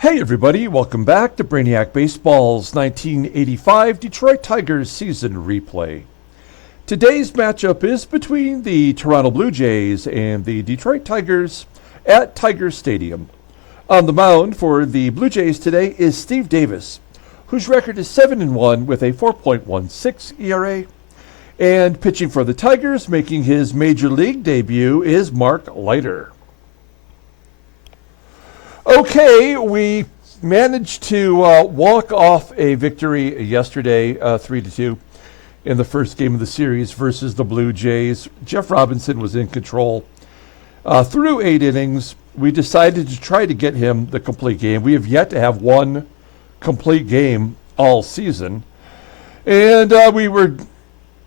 Hey everybody, welcome back to Brainiac Baseball's 1985 Detroit Tigers season replay. Today's matchup is between the Toronto Blue Jays and the Detroit Tigers at Tiger Stadium. On the mound for the Blue Jays today is Steve Davis, whose record is 7-1 with a 4.16 ERA. And pitching for the Tigers, making his major league debut, is Mark Leiter. Okay, we managed to walk off a victory yesterday, 3-2, in the first game of the series versus the Blue Jays. Jeff Robinson was in control. Through 8 innings, we decided to try to get him the complete game. We have yet to have one complete game all season. And we were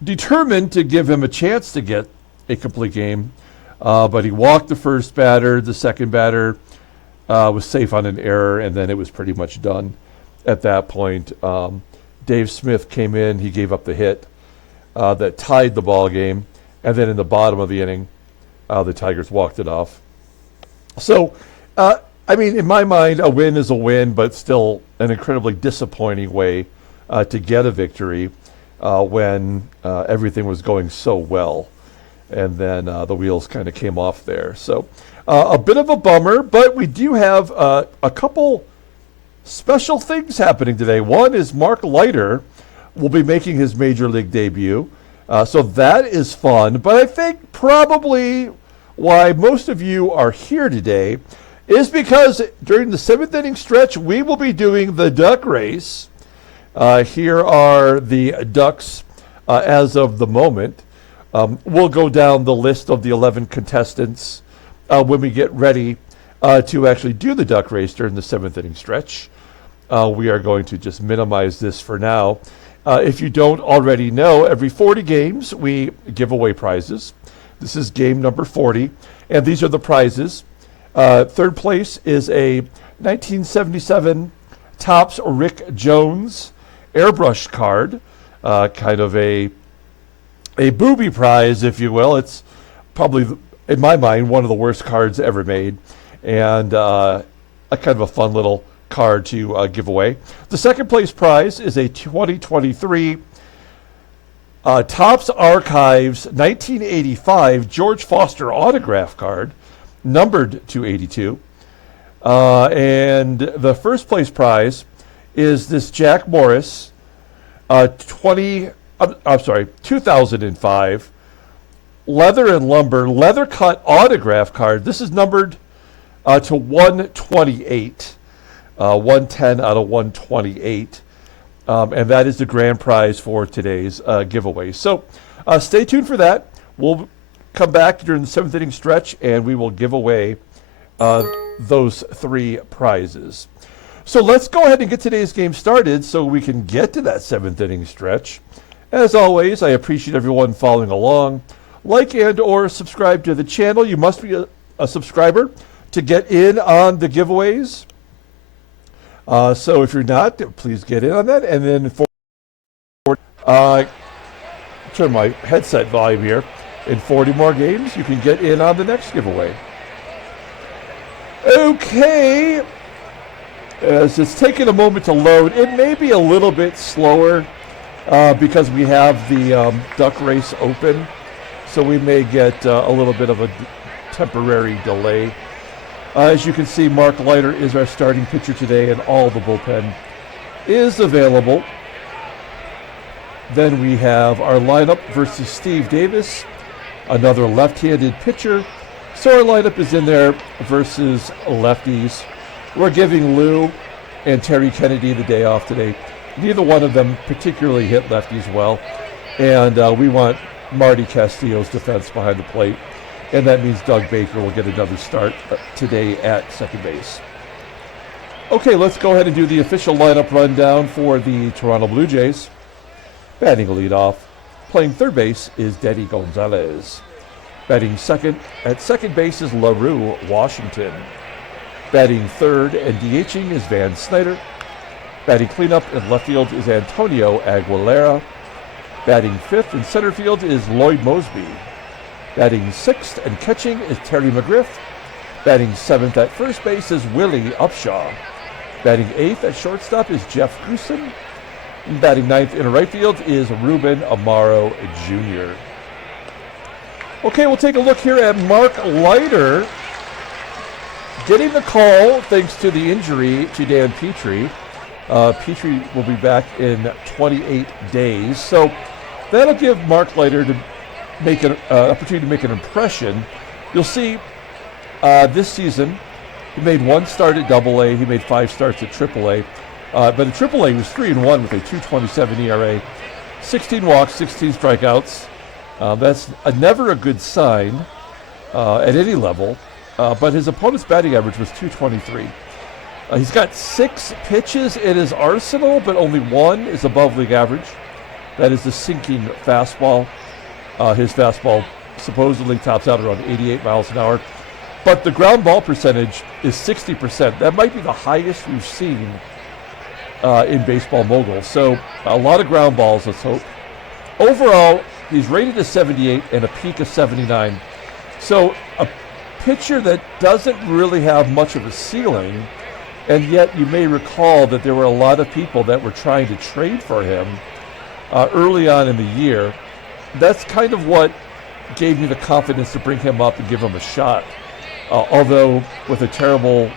determined to give him a chance to get a complete game. But he walked the first batter, the second batter was safe on an error, and then it was pretty much done at that point. Dave Smith came in. He gave up the hit that tied the ball game, and then in the bottom of the inning, the Tigers walked it off. So, in my mind, a win is a win, but still an incredibly disappointing way to get a victory when everything was going so well. And then the wheels kind of came off there. So a bit of a bummer, but we do have a couple special things happening today. One is Mark Leiter will be making his major league debut. So that is fun. But I think probably why most of you are here today is because during the 7th inning stretch, we will be doing the duck race. Here are the ducks as of the moment. We'll go down the list of the 11 contestants when we get ready to actually do the duck race during the 7th inning stretch. We are going to just minimize this for now. If you don't already know, every 40 games we give away prizes. This is game number 40, and these are the prizes. Third place is a 1977 Topps Rick Jones airbrush card, kind of a booby prize, if you will. It's probably, in my mind, one of the worst cards ever made, and a kind of a fun little card to give away. The second place prize is a 2023 Topps Archives 1985 George Foster autograph card, numbered to 82. And the first place prize is this Jack Morris 2005 Leather and Lumber leather cut autograph card. This is numbered to 128, 110 out of 128, and that is the grand prize for today's giveaway. So stay tuned for that. We'll come back during the 7th inning stretch, and we will give away those 3 prizes. So let's go ahead and get today's game started so we can get to that 7th inning stretch. As always, I appreciate everyone following along. Like and or subscribe to the channel. You must be a subscriber to get in on the giveaways. So if you're not, please get in on that. And then turn my headset volume here. In 40 more games, you can get in on the next giveaway. Okay. As it's taking a moment to load, it may be a little bit slower because we have the duck race open, so we may get a little bit of a temporary delay. As you can see, Mark Leiter is our starting pitcher today, and all the bullpen is available. Then we have our lineup versus Steve Davis, another left-handed pitcher. So our lineup is in there versus lefties. We're giving Lou and Terry Kennedy the day off today. Neither one of them particularly hit lefties well. And we want Marty Castillo's defense behind the plate. And that means Doug Baker will get another start today at second base. Okay, let's go ahead and do the official lineup rundown for the Toronto Blue Jays. Batting leadoff, playing third base is Denny Gonzalez. Batting second at second base is LaRue, Washington. Batting third and DHing is Van Snider. Batting cleanup in left field is Antonio Aguilera. Batting fifth in center field is Lloyd MOSEBY. Batting sixth and catching is Terry McGriff. Batting seventh at first base is Willie UPSHAW. Batting 8th at shortstop is Jeff HUSON. And batting 9th in right field is Ruben AMARO Jr. Okay, we'll take a look here at Mark Leiter getting the call thanks to the injury to Dan Petrie. Petrie will be back in 28 days. So that'll give Mark Leiter to make an opportunity to make an impression. You'll see this season he made 1 start at AA. He made 5 starts at AAA. But at AAA he was 3-1 with a 2.27 ERA, 16 walks, 16 strikeouts. That's never a good sign at any level. But his opponent's batting average was 223. He's got 6 pitches in his arsenal, but only 1 is above league average. That is the sinking fastball. His fastball supposedly tops out around 88 miles an hour. But the ground ball percentage is 60%. That might be the highest we've seen in baseball mogul. So a lot of ground balls, let's hope. Overall, he's rated as 78 and a peak of 79. So a pitcher that doesn't really have much of a ceiling, and yet you may recall that there were a lot of people that were trying to trade for him early on in the year. That's kind of what gave me the confidence to bring him up and give him a shot. Although with a terrible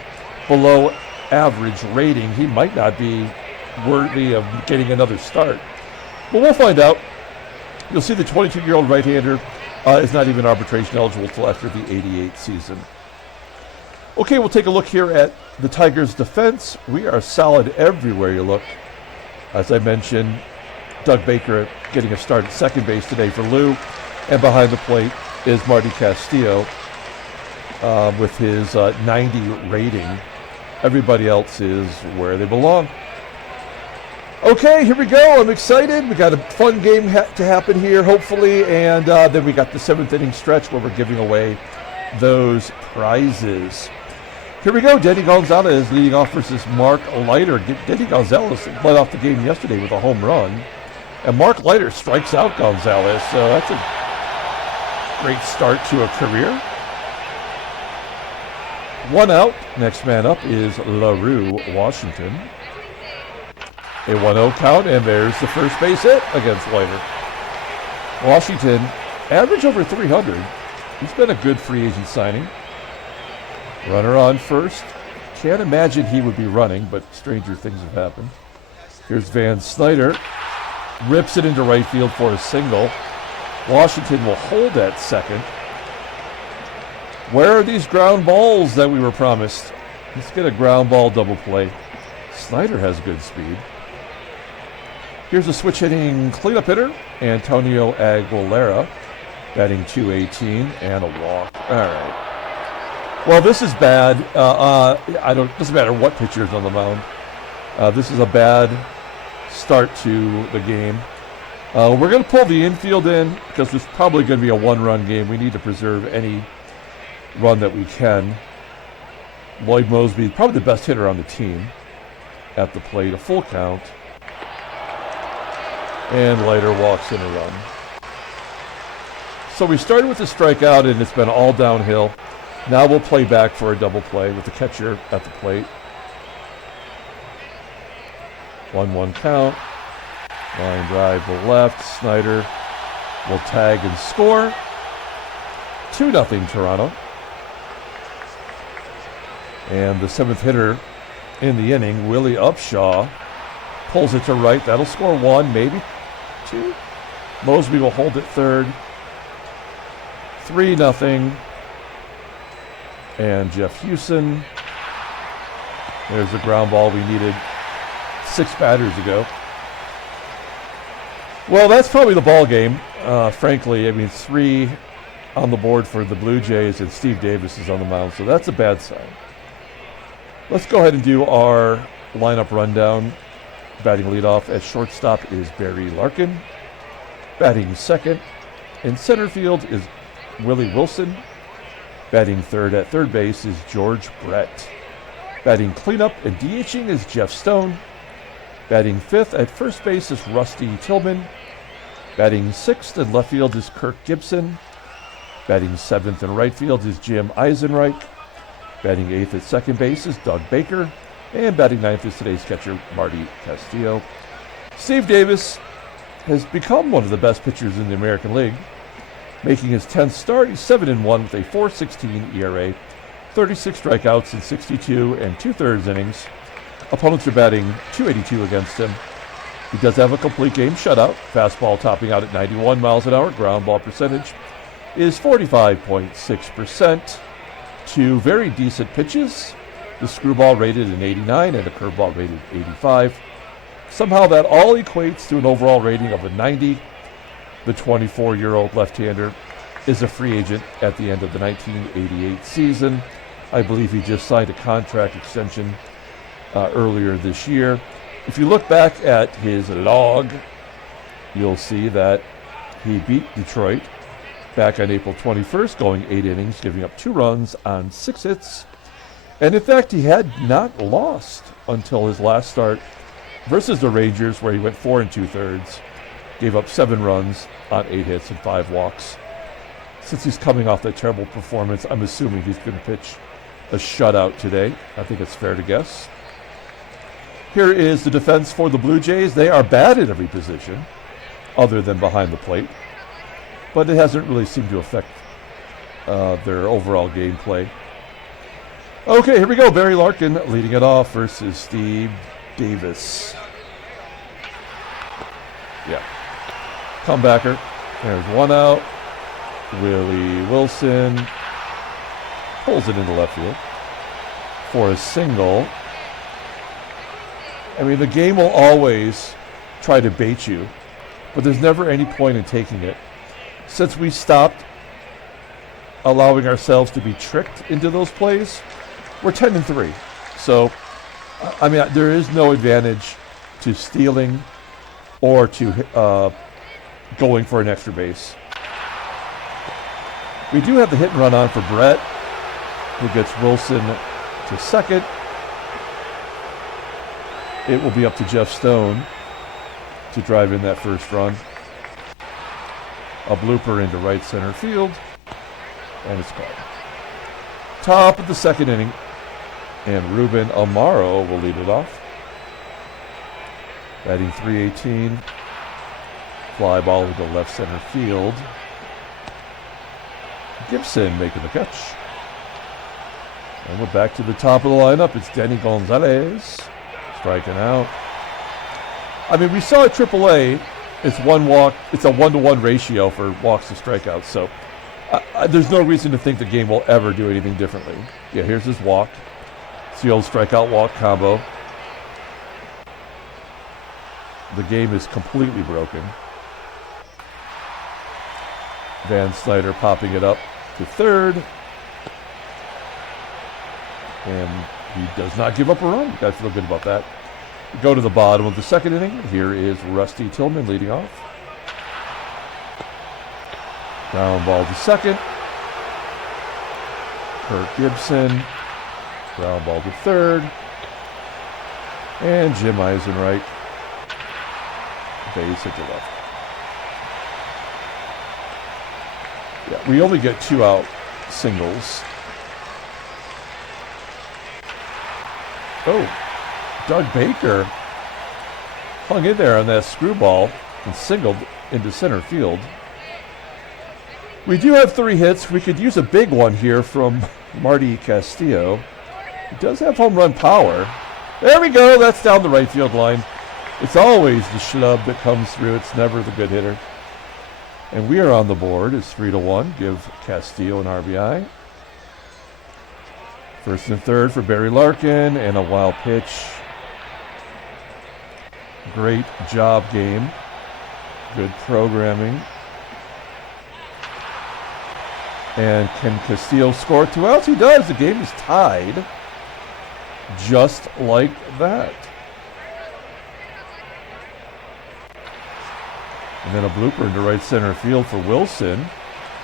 below average rating, he might not be worthy of getting another start. But we'll find out. You'll see the 22-year-old right-hander is not even arbitration eligible till after the 88 season. Okay, we'll take a look here at the Tigers' defense. We are solid everywhere you look. As I mentioned, Doug Baker getting a start at second base today for Lou. And behind the plate is Marty Castillo with his 90 rating. Everybody else is where they belong. Okay, here we go. I'm excited. We got a fun game to happen here, hopefully. And then we got the 7th inning stretch where we're giving away those prizes. Here we go. Denny Gonzalez leading off versus Mark Leiter. Denny Gonzalez led off the game yesterday with a home run. And Mark Leiter strikes out Gonzalez. So that's a great start to a career. 1 out. Next man up is LaRue, Washington. A 1-0 count, and there's the first base hit against Leiter. Washington, average over 300. He's been a good free agent signing. Runner on first. Can't imagine he would be running, but stranger things have happened. Here's Van Snider. Rips it into right field for a single. Washington will hold at second. Where are these ground balls that we were promised? Let's get a ground ball double play. Snider has good speed. Here's a switch hitting cleanup hitter, Antonio Aguilera, batting .218 and a walk. All right. Well, this is bad. Doesn't matter what pitcher's on the mound. This is a bad start to the game. We're going to pull the infield in because it's probably going to be a 1-run game. We need to preserve any run that we can. Lloyd MOSEBY, probably the best hitter on the team, at the plate, a full count. And Leiter walks in a run. So we started with the strikeout, and it's been all downhill. Now we'll play back for a double play with the catcher at the plate. 1-1 count. Line drive to left. Snider will tag and score. 2-0 Toronto. And the 7th hitter in the inning, Willie UPSHAW, pulls it to right. That'll score 1, maybe 2. MOSEBY will hold it third. 3-0. And Jeff HUSON. There's the ground ball we needed 6 batters ago. Well, that's probably the ball game, frankly. I mean, 3 on the board for the Blue Jays, and Steve Davis is on the mound, so that's a bad sign. Let's go ahead and do our lineup rundown. Batting leadoff at shortstop is Barry Larkin. Batting second in center field is Willie Wilson. Batting third at third base is George Brett. Batting cleanup and DHing is Jeff Stone. Batting fifth at first base is Rusty Tillman. Batting sixth in left field is Kirk GIBSON. Batting seventh in right field is Jim EISENREICH. Batting eighth at second base is Doug Baker. And batting ninth is today's catcher, Marty Castillo. Steve Davis has become one of the best pitchers in the American League. Making his 10th start, he's 7-1 with a .416 ERA, 36 strikeouts in 62 and 2/3 innings. Opponents are batting .282 against him. He does have a complete game shutout. Fastball topping out at 91 miles an hour. Ground ball percentage is 45.6%. Two very decent pitches. The screwball rated an 89 and a curveball rated 85. Somehow that all equates to an overall rating of a 90. The 24-year-old left-hander is a free agent at the end of the 1988 season. I believe he just signed a contract extension earlier this year. If you look back at his log, you'll see that he beat Detroit back on April 21st, going 8 innings, giving up 2 runs on 6 hits. And in fact, he had not lost until his last start versus the Rangers, where he went 4 2/3, gave up 7 runs on 8 hits and 5 walks. Since he's coming off that terrible performance, I'm assuming he's going to pitch a shutout today. I think it's fair to guess. Here is the defense for the Blue Jays. They are bad at every position other than behind the plate, but it hasn't really seemed to affect their overall gameplay. Okay, here we go. Barry Larkin leading it off versus Steve Davis. Yeah. Comebacker. There's 1 out. Willie Wilson pulls it into left field for a single. I mean, the game will always try to bait you, but there's never any point in taking it. Since we stopped allowing ourselves to be tricked into those plays, we're 10-3. So, I mean, there is no advantage to stealing or to going for an extra base. We do have the hit and run on for Brett, who gets Wilson to second. It will be up to Jeff Stone to drive in that first run. A blooper into right center field, and it's called. Top of the second inning, and Ruben AMARO will lead it off. Batting .318, fly ball into left center field. GIBSON making the catch. And we're back to the top of the lineup. It's Denny Gonzalez striking out. I mean, we saw at AAA, it's one walk. It's a 1-to-1 ratio for walks to strikeouts. So there's no reason to think the game will ever do anything differently. Yeah, here's his walk. It's the old strikeout walk combo. The game is completely broken. Van SNIDER popping it up to third. And he does not give up a run. You guys feel good about that. We go to the bottom of the second inning. Here is Rusty Tillman leading off. Ground ball to second. Kirk Gibson. Ground ball to third. And Jim EISENREICH. Base hit to left. Yeah, we only get 2 out singles. Oh, Doug Baker hung in there on that screwball and singled into center field. We do have 3 hits. We could use a big one here from Marty Castillo. He does have home run power. There we go. That's down the right field line. It's always the schlub that comes through. It's never the good hitter. And we are on the board. It's 3-1. Give Castillo an RBI. First and third for Barry Larkin, and a wild pitch. Great job, game. Good programming. And can Castillo score 2 outs? He does. The game is tied. Just like that. And then a blooper into right center field for Wilson.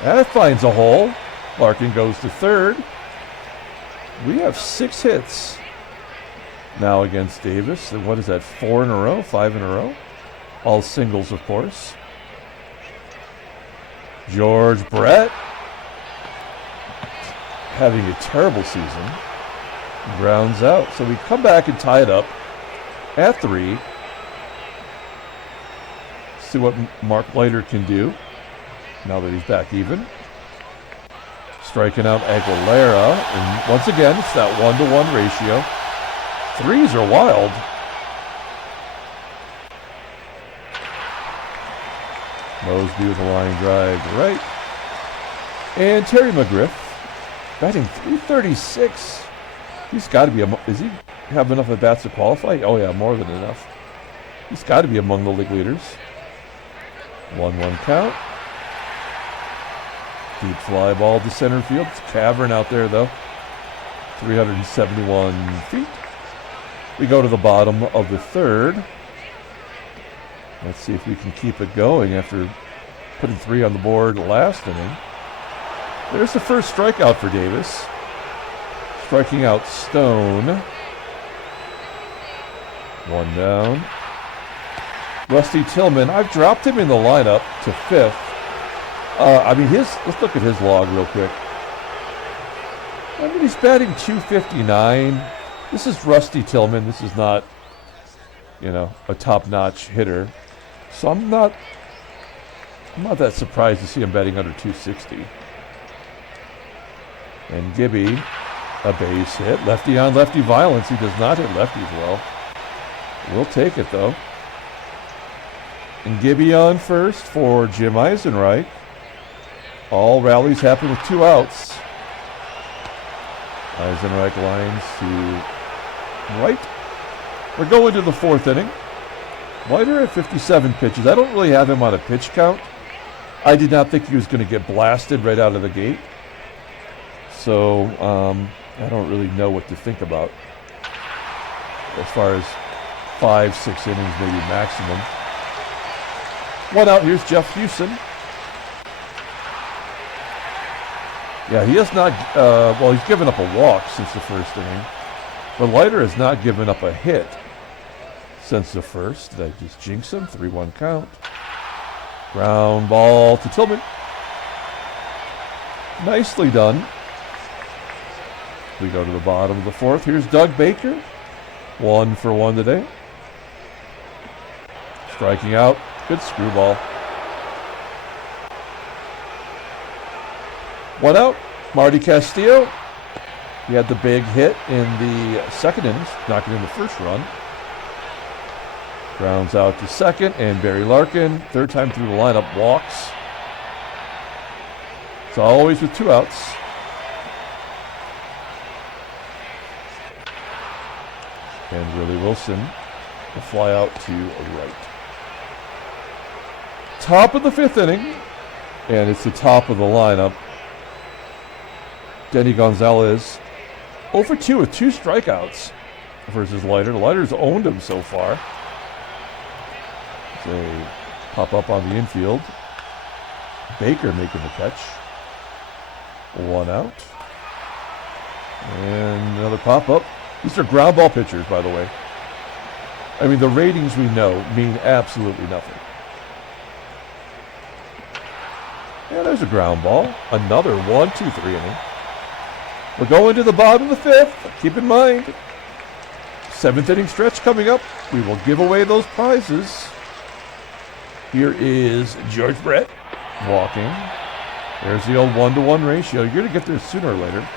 That finds a hole. Larkin goes to third. We have 6 hits now against Davis. And what is that, 4 in a row, 5 in a row? All singles, of course. George Brett having a terrible season. Grounds out. So we come back and tie it up at 3. See what Mark Leiter can do now that he's back even. Striking out Aguilera. And once again, it's that 1-to-1 ratio. Threes are wild. Moseby with a line drive to right. And Terry McGriff batting .336. He's got to be, does he have enough at bats to qualify? Oh yeah, more than enough. He's got to be among the league leaders. 1-1 count. Deep fly ball to center field. It's a cavern out there though. 371 feet. We go to the bottom of the 3rd. Let's see if we can keep it going after putting 3 on the board last inning. There's the first strikeout for Davis. Striking out Stone. 1 down. Rusty Tillman, I've dropped him in the lineup to 5th. Let's look at his log real quick. He's batting .259. This is Rusty Tillman. This is not, a top-notch hitter. So I'm not that surprised to see him batting under .260. And Gibby, a base hit. Lefty on lefty violence. He does not hit lefties well. We'll take it, though. And Gibby on first for Jim EISENREICH. All rallies happen with 2 outs. EISENREICH lines to right. We're going to the 4th inning. Leiter at 57 pitches. I don't really have him on a pitch count. I did not think he was going to get blasted right out of the gate. So I don't really know what to think about as far as 5-6 innings maybe maximum. 1 out. Here's Jeff HUSON. Yeah, he has not, he's given up a walk since the 1st inning. But Leiter has not given up a hit since the 1st. Did I just jinx him? 3-1 count. Ground ball to Tillman. Nicely done. We go to the bottom of the 4th. Here's Doug Baker. 1 for 1 today. Striking out. Good screwball. 1 out. Marty Castillo. He had the big hit in the 2nd innings, knocking in the 1st run. Grounds out to 2nd, and Barry Larkin, 3rd time through the lineup, walks. It's always with 2 outs. And Willie Wilson will fly out to right. Top of the 5th inning, and it's the top of the lineup. Denny Gonzalez, 0 for 2 with 2 strikeouts versus Leiter. Leiter's owned him so far. They pop up on the infield. Baker making the catch. 1 out. And another pop-up. These are ground ball pitchers, by the way. I mean, the ratings we know mean absolutely nothing. And there's a ground ball. Another 1-2-3 inning. We're going to the bottom of the 5th. Keep in mind, 7th inning stretch coming up. We will give away those prizes. Here is George Brett walking. There's the old 1-to-1 ratio. You're going to get there sooner or later.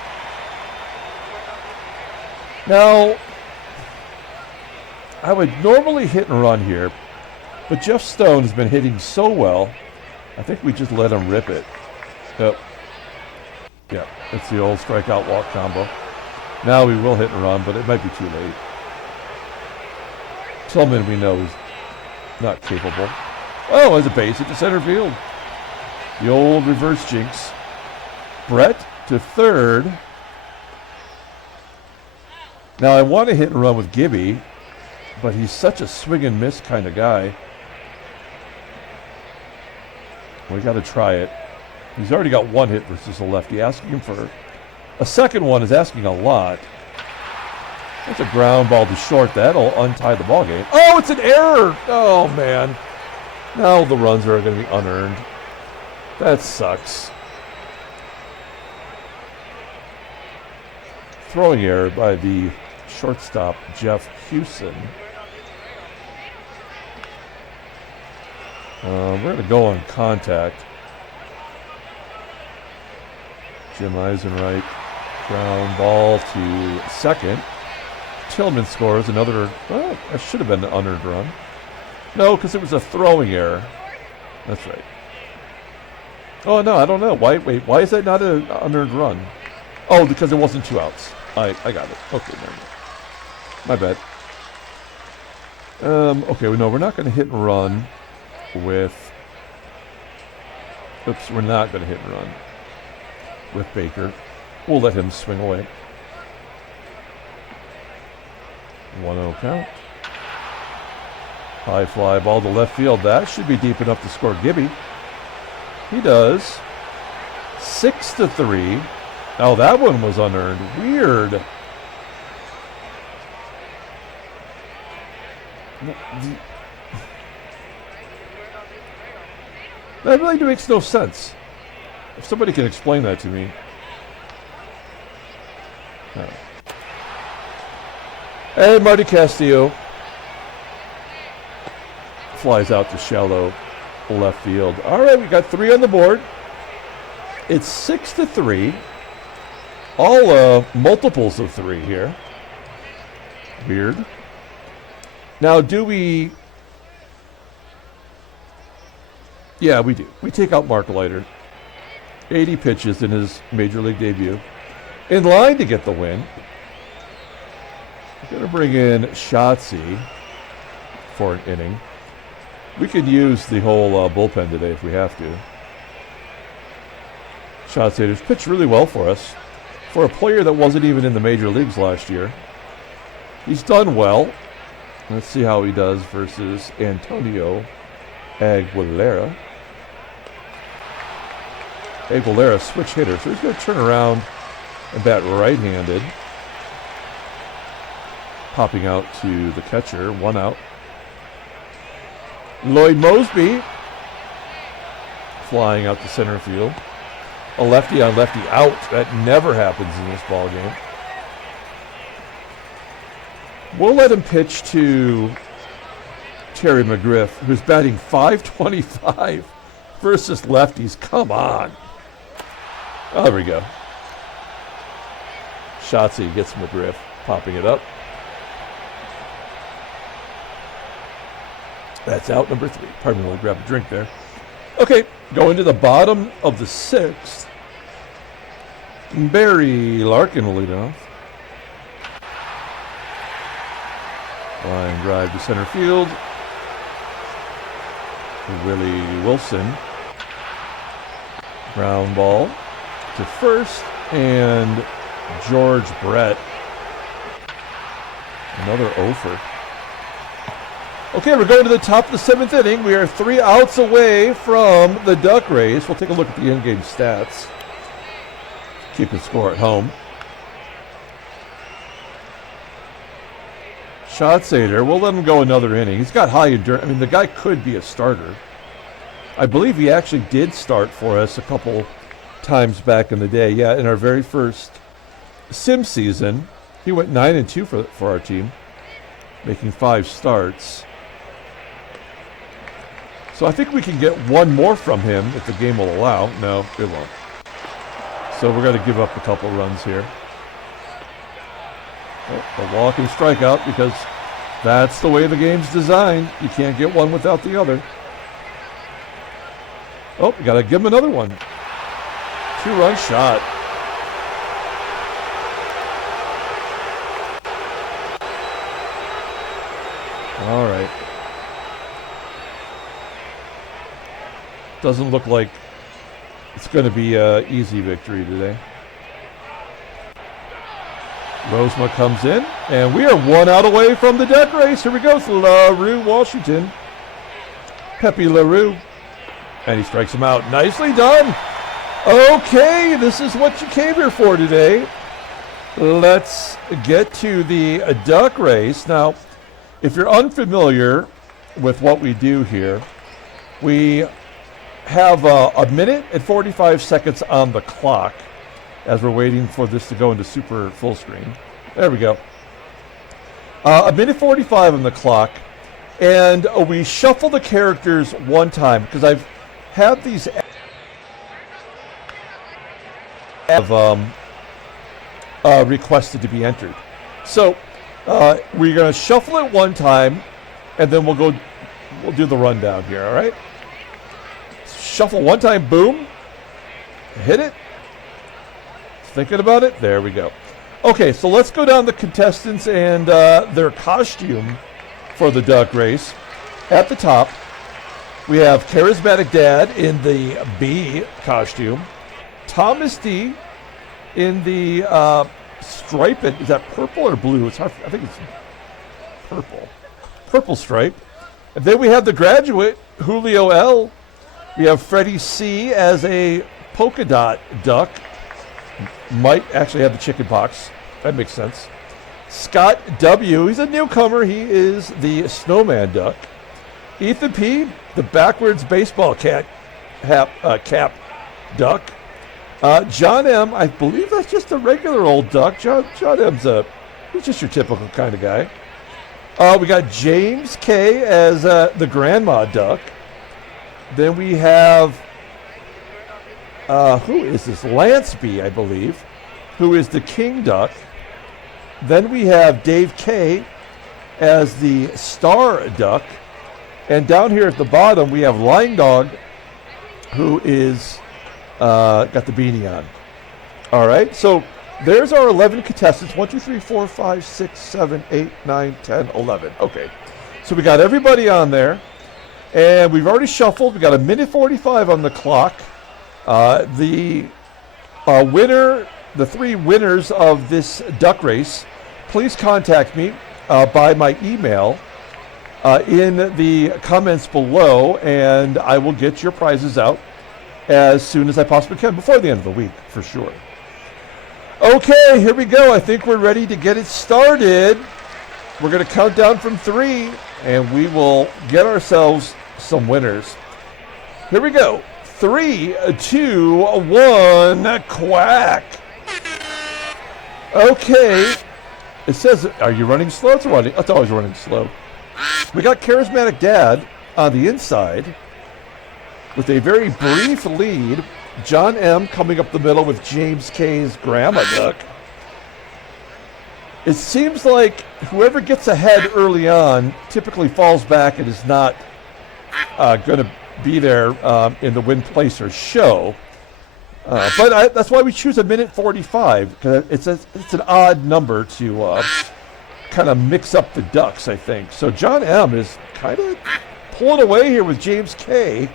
Now, I would normally hit and run here, but Jeff Stone has been hitting so well, I think we just let him rip it. Yep. Yeah, it's the old strikeout walk combo. Now we will hit and run, but it might be too late. Tillman, we know, is not capable. Oh, as a base hit to center field. The old reverse jinx. Brett to 3rd. Now I want to hit and run with Gibby, but he's such a swing and miss kind of guy. We got to try it. He's already got 1 hit versus a lefty. Asking him for a second one is asking a lot. That's a ground ball to short. That'll untie the ball game. Oh, it's an error. Oh, man. Now the runs are going to be unearned. That sucks. throwing error by the shortstop, Jeff HUSON. We're going to go on contact. Jim EISENREICH, ground ball to second. Tillman scores another, well, that should have been an unearned run. No, because it was a throwing error. That's right. Oh, no, I don't know. Wait, why is that not an unearned run? Oh, because it wasn't 2 outs. I got it. Okay, never mind. My bad. Okay, no, we're not going to hit and run with... Oops, we're not going to hit and run with Baker. We'll let him swing away. 1-0 count. High fly ball to left field. That should be deep enough to score Gibby. He does. 6-3. Oh, that one was unearned. Weird. That really makes no sense. If somebody can explain that to me. Oh. And Marty Castillo flies out to shallow left field. All right, we got 3 on the board. It's 6-3. All multiples of 3 here. Weird. Now, do we... Yeah, we do. We take out Mark Leiter. 80 pitches in his Major League debut. In line to get the win. We're going to bring in Shotzi for an inning. We could use the whole bullpen today if we have to. Shotzi's pitched really well for us. For a player that wasn't even in the major leagues last year. He's done well. Let's see how he does versus Antonio Aguilera. Aguilera, switch hitter, so he's going to turn around and bat right-handed. Popping out to the catcher, 1 out. Lloyd MOSEBY flying out to center field. A lefty on lefty out. That never happens in this ball game. We'll let him pitch to Terry McGriff, who's batting .525 versus lefties. Come on. Oh, there we go. Shotzi gets McGriff, popping it up. That's out number 3. Pardon me, we'll grab a drink there. Okay, going to the bottom of the 6th. Barry Larkin will lead off. Line drive to center field. Willie Wilson. Ground ball to first. And George Brett. Another offer. Okay, we're going to the top of the 7th inning. We are 3 outs away from the duck race. We'll take a look at the in-game stats. Keep the score at home. Schatzader, we'll let him go another inning. He's got high endurance. I mean, the guy could be a starter. I believe he actually did start for us a couple times back in the day. Yeah, in our very first sim season, he went 9-2 for our team, making 5 starts. So I think we can get 1 more from him if the game will allow. No, it won't. So we're going to give up a couple runs here. A walk and strikeout because that's the way the game's designed. You can't get one without the other. Oh, you got to give him another one. 2-run shot. All right. Doesn't look like it's going to be an easy victory today. Rosema comes in, and we are 1 out away from the duck race. Here we go. LaRue, Washington. Pepe LaRue. And he strikes him out. Nicely done. Okay, this is what you came here for today. Let's get to the duck race. Now, if you're unfamiliar with what we do here, we have a minute and 45 seconds on the clock. as we're waiting for this to go into super full screen. There we go. A minute 45 on the clock, and we shuffle the characters one time because I've had these requested to be entered. So we're going to shuffle it one time, and then we'll do the rundown here, all right? Shuffle one time, boom. Hit it. Thinking about it? There we go. Okay, so let's go down the contestants and their costume for the duck race. At the top, we have Charismatic Dad in the bee costume. Thomas D in the stripe. Is that purple or blue? It's hard, I think it's purple. Purple stripe. And then we have the graduate, Julio L. We have Freddie C as a polka dot duck. Might actually have the chicken pox. That makes sense. Scott W. He's a newcomer. He is the snowman duck. Ethan P. The backwards baseball cap duck. John M. I believe that's just a regular old duck. John M's he's just your typical kind of guy. We got James K. as the grandma duck. Then we have who is this? Lance B, I believe, who is the king duck. Then we have Dave K as the star duck. And down here at the bottom, we have Lying Dog, who is got the beanie on. All right, so there's our 11 contestants. 1, 2, 3, 4, 5, 6, 7, 8, 9, 10, 11. Okay, so we got everybody on there. And we've already shuffled. We got a minute 45 on the clock. The three winners of this duck race, please contact me by my email in the comments below, and I will get your prizes out as soon as I possibly can, before the end of the week, for sure. Okay, here we go. I think we're ready to get it started. We're going to count down from 3, and we will get ourselves some winners. Here we go. 3, 2, 1, quack. Okay. It says, are you running slow? It's always running slow. We got Charismatic Dad on the inside with a very brief lead. John M. coming up the middle with James K.'s grandma duck. It seems like whoever gets ahead early on typically falls back and is not going to be there in the win, place, or show. But that's why we choose a minute 45, because it's an odd number to kind of mix up the ducks, I think. So John M. is kind of pulling away here with James K.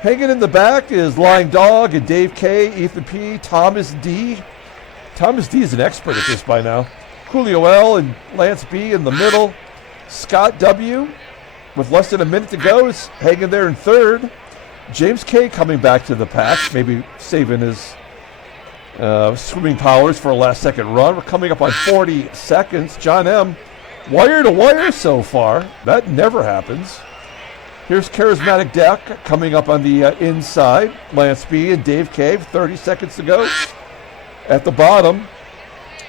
Hanging in the back is Lying Dog and Dave K, Ethan P, Thomas D. Thomas D is an expert at this by now. Julio L and Lance B in the middle. Scott W, with less than a minute to go, is hanging there in third. James K coming back to the pack, maybe saving his swimming powers for a last second run. We're coming up on 40 seconds. John M, wire to wire so far. That never happens. Here's Charismatic Duck coming up on the inside. Lance B and Dave K, 30 seconds to go. At the bottom,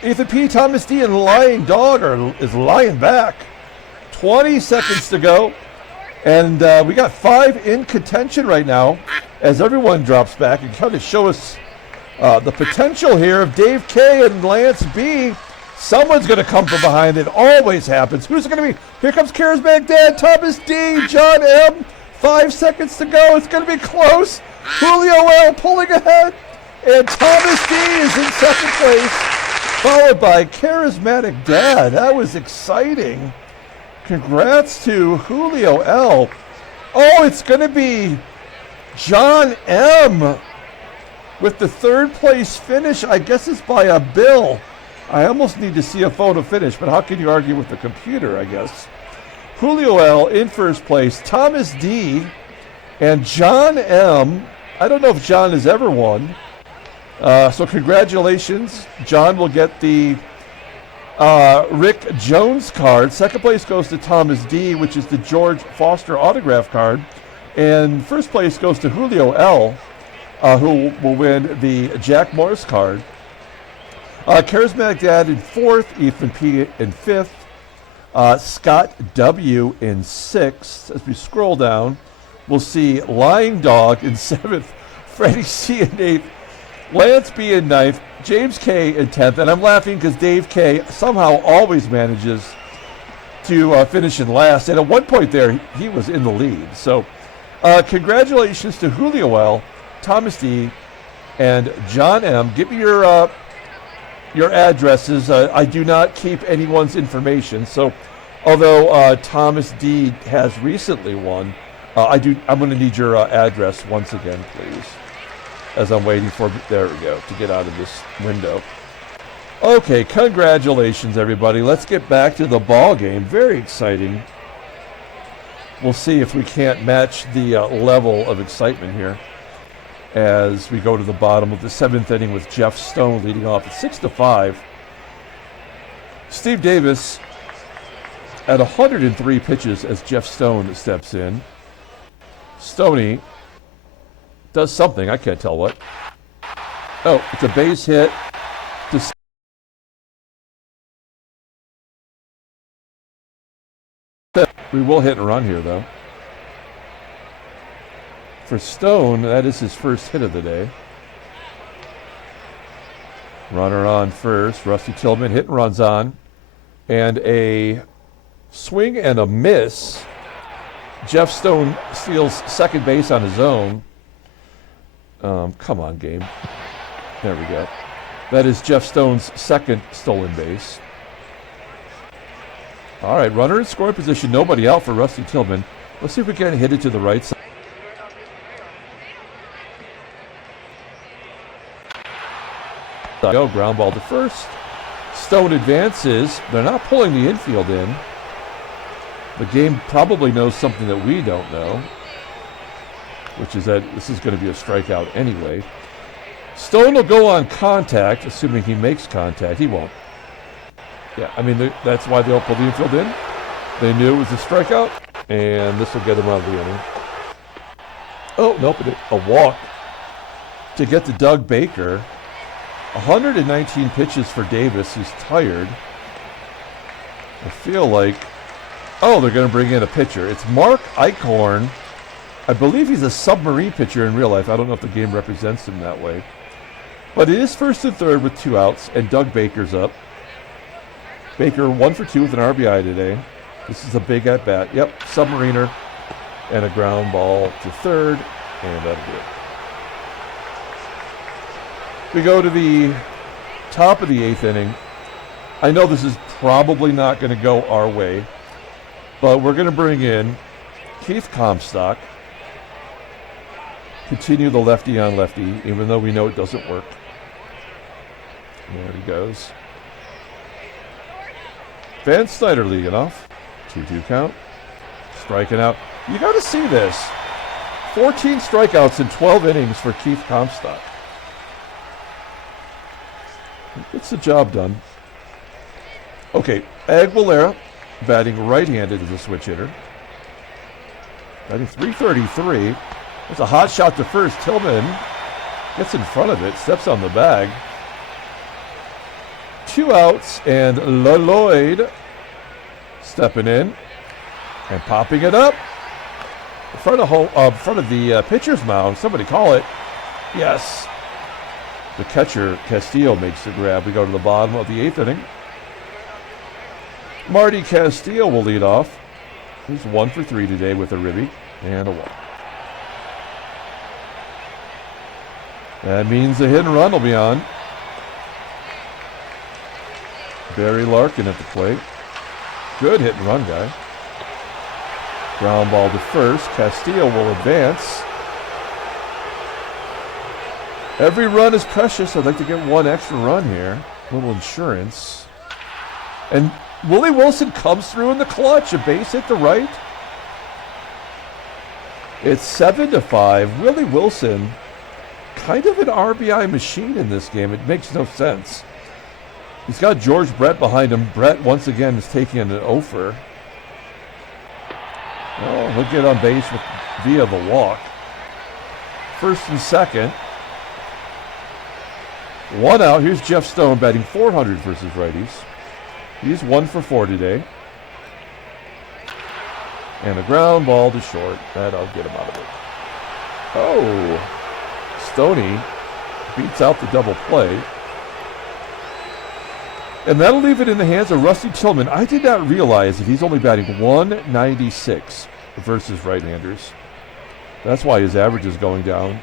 Ethan P, Thomas D, and Lying Dog is lying back. 20 seconds to go. And we got 5 in contention right now as everyone drops back and kind of show us the potential here of Dave K and Lance B. Someone's going to come from behind. It always happens. Who's it going to be? Here comes Charismatic Dad, Thomas D, John M. 5 seconds to go. It's going to be close. Julio L pulling ahead. And Thomas D is in second place, followed by Charismatic Dad. That was exciting. Congrats to Julio L. Oh, it's going to be John M. with the third place finish. I guess it's by a bill. I almost need to see a photo finish, but how can you argue with the computer, I guess? Julio L in first place, Thomas D, and John M. I don't know if John has ever won. So congratulations. John will get the Rick Jones card. Second place goes to Thomas D, which is the George Foster autograph card. And first place goes to Julio L, who will win the Jack Morris card. Charismatic Dad in 4th, Ethan P. in 5th, Scott W. in 6th. As we scroll down, we'll see Lying Dog in 7th, Freddie C. in 8th, Lance B. in 9th, James K. in 10th, and I'm laughing because Dave K. somehow always manages to finish in last, and at one point there, he was in the lead. So congratulations to Julio L., Thomas D., and John M. Give me your addresses. I do not keep anyone's information, so although Thomas D. has recently won, I'm going to need your address once again, please, as I'm waiting for, there we go, to get out of this window. Okay, congratulations, everybody. Let's get back to the ball game. Very exciting. We'll see if we can't match the level of excitement here as we go to the bottom of the 7th inning with Jeff Stone leading off at 6-5. Steve Davis at 103 pitches as Jeff Stone steps in. Stoney does something, I can't tell what. Oh, it's a base hit. We will hit and run here, though. For Stone, that is his first hit of the day. Runner on first. Rusty Tillman hit and runs on. And a swing and a miss. Jeff Stone steals second base on his own. Come on, game. There we go. That is Jeff Stone's second stolen base. All right, runner in scoring position. Nobody out for Rusty Tillman. Let's see if we can hit it to the right side. Go, ground ball to first. Stone advances. They're not pulling the infield in. The game probably knows something that we don't know, which is that this is going to be a strikeout anyway. Stone will go on contact, assuming he makes contact. He won't. Yeah, I mean, that's why they'll pull the infield in. They knew it was a strikeout, and this will get them out of the inning. Oh, nope, a walk to get to Doug Baker. 119 pitches for Davis. He's tired. I feel like, oh, they're going to bring in a pitcher. It's Mark Eichhorn. I believe he's a submarine pitcher in real life. I don't know if the game represents him that way. But it is first and third with 2 outs, and Doug Baker's up. Baker 1 for 2 with an RBI today. This is a big at bat. Yep, submariner and a ground ball to third, and that'll do it. We go to the top of the 8th inning. I know this is probably not going to go our way, but we're going to bring in Keith Comstock. Continue the lefty on lefty, even though we know it doesn't work. There he goes. Van SNIDER leading off. 2-2 count. Striking out. You got to see this. 14 strikeouts in 12 innings for Keith Comstock. Gets the job done. Okay, Aguilera batting right-handed as a switch hitter. Batting .333. That's a hot shot to first. Tillman gets in front of it, steps on the bag. 2 outs, and Lloyd stepping in and popping it up in front of the pitcher's mound. Somebody call it. Yes. The catcher, Castillo, makes the grab. We go to the bottom of the 8th inning. Marty Castillo will lead off. He's 1 for 3 today with a ribby and a walk. That means the hit and run will be on. Barry Larkin at the plate. Good hit and run guy. Ground ball to first. Castillo will advance. Every run is precious. I'd like to get 1 extra run here. A little insurance. And Willie Wilson comes through in the clutch. A base hit to right. It's 7-5. Willie Wilson, kind of an RBI machine in this game. It makes no sense. He's got George Brett behind him. Brett, once again, is taking an offer. Oh, he'll get on base via the walk. First and second. One out. Here's Jeff Stone batting .400 versus righties. He's 1 for 4 today. And a ground ball to short. That'll get him out of it. Oh, Stoney beats out the double play. And that'll leave it in the hands of Rusty Tillman. I did not realize that he's only batting .196 versus right-handers. That's why his average is going down.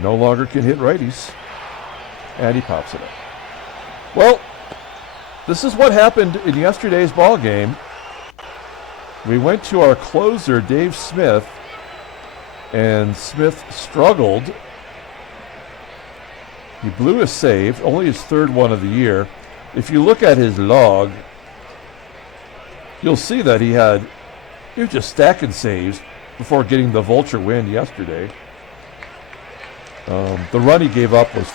No longer can hit righties. And he pops it up. Well, this is what happened in yesterday's ball game. We went to our closer, Dave Smith, and Smith struggled. He blew a save, only his third one of the year. If you look at his log, you'll see that he was just stacking saves before getting the vulture win yesterday. The run he gave up was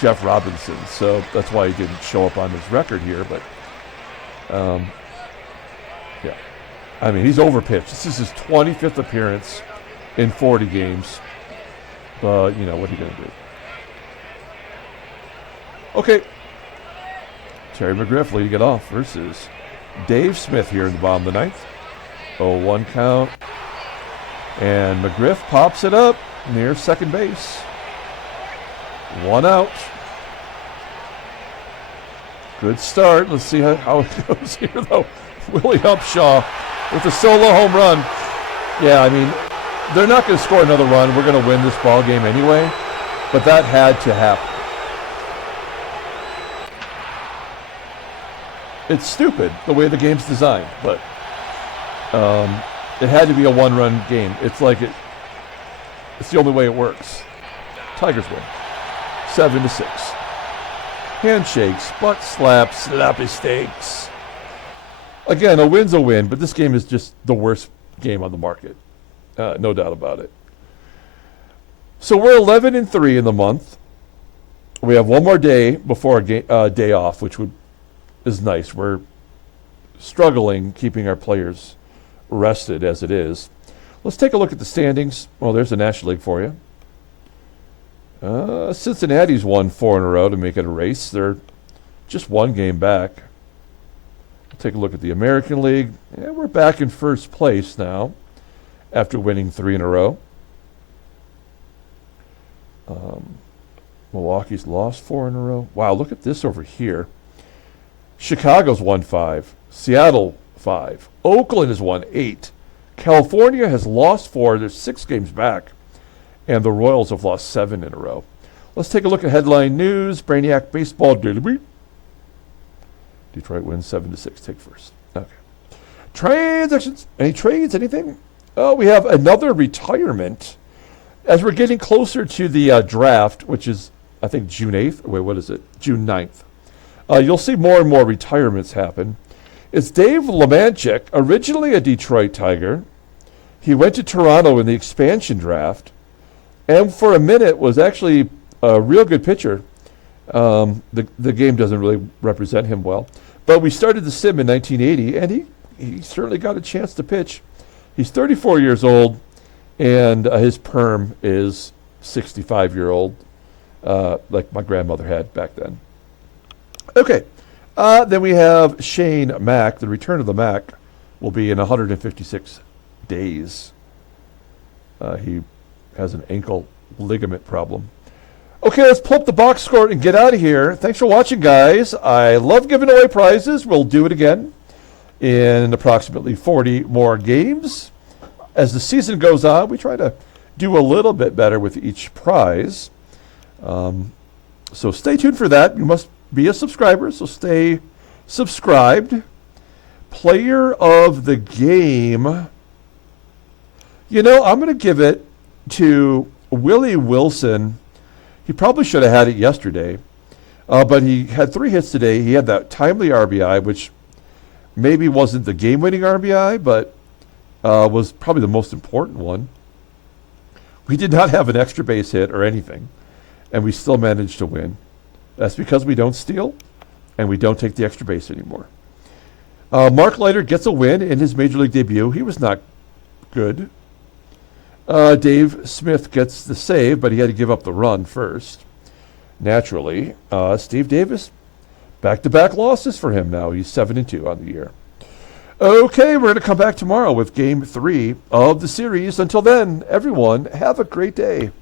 Jeff Robinson, so that's why he didn't show up on his record here. But, yeah. I mean, he's overpitched. This is his 25th appearance in 40 games. But, you know, what are you going to do? Okay. Terry McGriff leading it off versus Dave Smith here in the bottom of the ninth. 0-1 count. And McGriff pops it up near second base. One out. Good start. Let's see how it goes here, though. Willie UPSHAW with a solo home run. Yeah, I mean, they're not going to score another run. We're going to win this ball game anyway. But that had to happen. It's stupid the way the game's designed, but it had to be a one-run game. It's like it's the only way it works. Tigers win 7-6. Handshakes, butt slaps, slappy steaks. Again, a win's a win, but this game is just the worst game on the market. No doubt about it. So we're 11-3 in the month. We have one more day before a day off, which is nice. We're struggling keeping our players rested as it is. Let's take a look at the standings. Well, there's the National League for you. Cincinnati's won 4 in a row to make it a race. They're just one game back. We'll take a look at the American League. Yeah, we're back in first place now after winning 3 in a row. Milwaukee's lost 4 in a row. Wow, look at this over here. Chicago's won 5. Seattle 5. Oakland has won 8. California has lost 4. They're 6 games back. And the Royals have lost 7 in a row. Let's take a look at headline news. Brainiac baseball daily. Detroit wins 7-6. Take first. Okay. Transactions. Any trades? Anything? Oh, we have another retirement. As we're getting closer to the draft, which is, I think, June 8th. Wait, what is it? June 9th. You'll see more and more retirements happen. It's Dave Lemanchik, originally a Detroit Tiger. He went to Toronto in the expansion draft, and for a minute was actually a real good pitcher. The game doesn't really represent him well. But we started the sim in 1980, and he certainly got a chance to pitch. He's 34 years old, and his perm is 65-year-old, like my grandmother had back then. Okay, then we have Shane Mack. The return of the Mack will be in 156 days. He has an ankle ligament problem. Okay, let's pull up the box score and get out of here. Thanks for watching, guys. I love giving away prizes. We'll do it again in approximately 40 more games. As the season goes on, we try to do a little bit better with each prize. So stay tuned for that. You must be a subscriber, so stay subscribed. Player of the game. You know, I'm going to give it to Willie Wilson. He probably should have had it yesterday, but he had 3 hits today. He had that timely RBI, which maybe wasn't the game-winning RBI, but was probably the most important one. We did not have an extra base hit or anything, and we still managed to win. That's because we don't steal, and we don't take the extra base anymore. Mark Leiter gets a win in his Major League debut. He was not good. Dave Smith gets the save, but he had to give up the run first. naturally, Steve Davis, back-to-back losses for him now. He's 7-2 on the year. Okay, we're going to come back tomorrow with Game 3 of the series. Until then, everyone, have a great day.